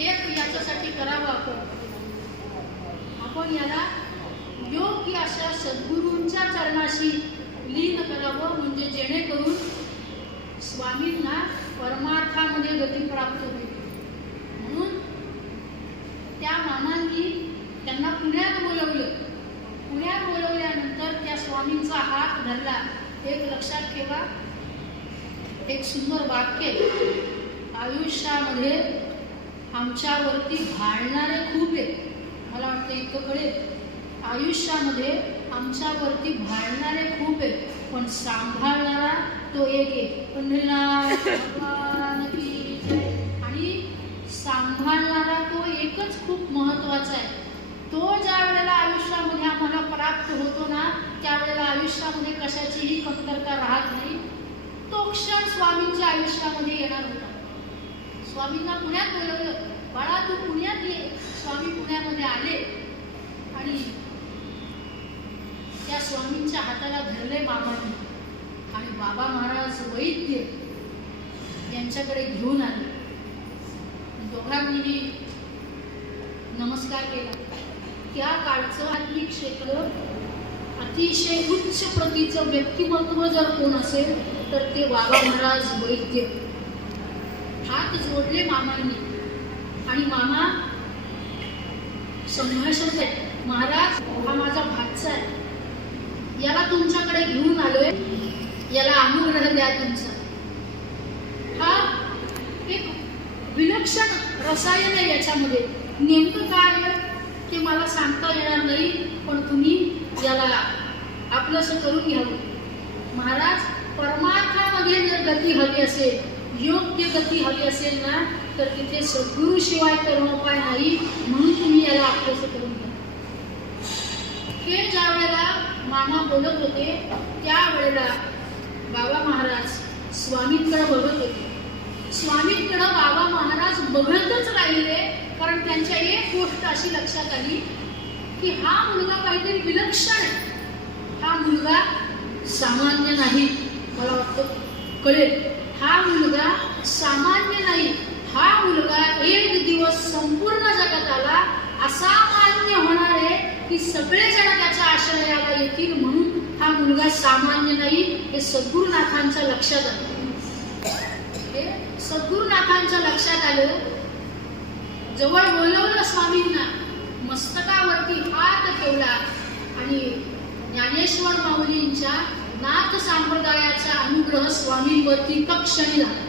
एक याच्यासाठी करावं आपण याला योग्य अशा सद्गुरूंच्या चरणाशी लीन करावं, म्हणजे जेणेकरून स्वामींना परमार्थामध्ये गती प्राप्त होईल. म्हणून त्या मामांनी त्यांना पुण्यात बोलवलं. पुण्यात बोलवल्यानंतर त्या स्वामींचा हात धरला. एक लक्षात ठेवा, एक सुंदर वाक्य, आयुष्यामध्ये आमच्यावरती भाळणारे खूप आहेत. मला वाटतं इतकं कळेल. आयुष्यामध्ये आमच्यावरती भाळणारे खूप आहेत, पण सांभाळणारा तो एक आहे. पंढरीनाथ भगवान की जय. आणि सांभाळणारा तो एकच खूप महत्वाचा आहे. तो ज्या वेळेला आयुष्यामध्ये आम्हाला प्राप्त होतो ना, त्यावेळेला आयुष्यामध्ये कशाचीही कमतरता राहत नाही. तो क्षण स्वामींच्या आयुष्यामध्ये येणार होता. स्वामींना पुण्यात बोलवलं, बाळा तू पुण्यात ये. स्वामी पुण्यामध्ये आले आणि त्या स्वामींच्या हाताला धरले मामांनी आणि बाबा महाराज वैद्य यांच्याकडे घेऊन आले. दोघांनीही नमस्कार केला. त्या काळचं आत्मिक क्षेत्र अतिशय उच्च प्रतीचं व्यक्तिमत्व जर कोण असेल तर ते बाबा महाराज वैद्य. हात जोडले मामांनी आणि मामा संभाषण केले. महाराज, हा माझा भाचा आहे, याला तुमच्याकडे घेऊन आलोय, याला अनुग्रह द्या तुमचा. हा एक विलक्षण रसायन आहे याच्यामध्ये. नेमकं काय ते मला सांगता येणार नाही, पण तुम्ही याला आपलंसं करून घ्यावं. महाराज, परमार्थामध्ये जर गती हवी असेल, योग्य गती हवी असेल ना, तर तिथे सद्गुरू शिवाय कर्मोपाय नाही. म्हणून तुम्ही याला आपलंसं करून घ्या. हे ज्या वेळेला मामा बोलत होते त्यावेळेला बाबा महाराज स्वामींकडे बघत होते. स्वामींकडे बाबा महाराज बघतच राहिले, कारण त्यांच्या एक गोष्ट अशी लक्षात आली की हा मुलगा काहीतरी विलक्षण आहे. हा मुलगा सामान्य नाही. मला वाटतं कळेल, हा मुलगा सामान्य नाही. हा मुलगा एक दिवस संपूर्ण जगताला असामान्य होणार आहे की सगळेजण त्याच्या आश्रयाला येतील. म्हणून हा मुलगा सामान्य नाही, हे सद्गुरुनाथांच्या लक्षात आलं. हे सद्गुरुनाथांच्या लक्षात आलं. जवळ बोलवलं स्वामींना, मस्तकावरती हात ठेवला आणि ज्ञानेश्वर माऊलींच्या नाथ संप्रदायाचा अनुग्रह स्वामींवरती तत्क्षणी झाला.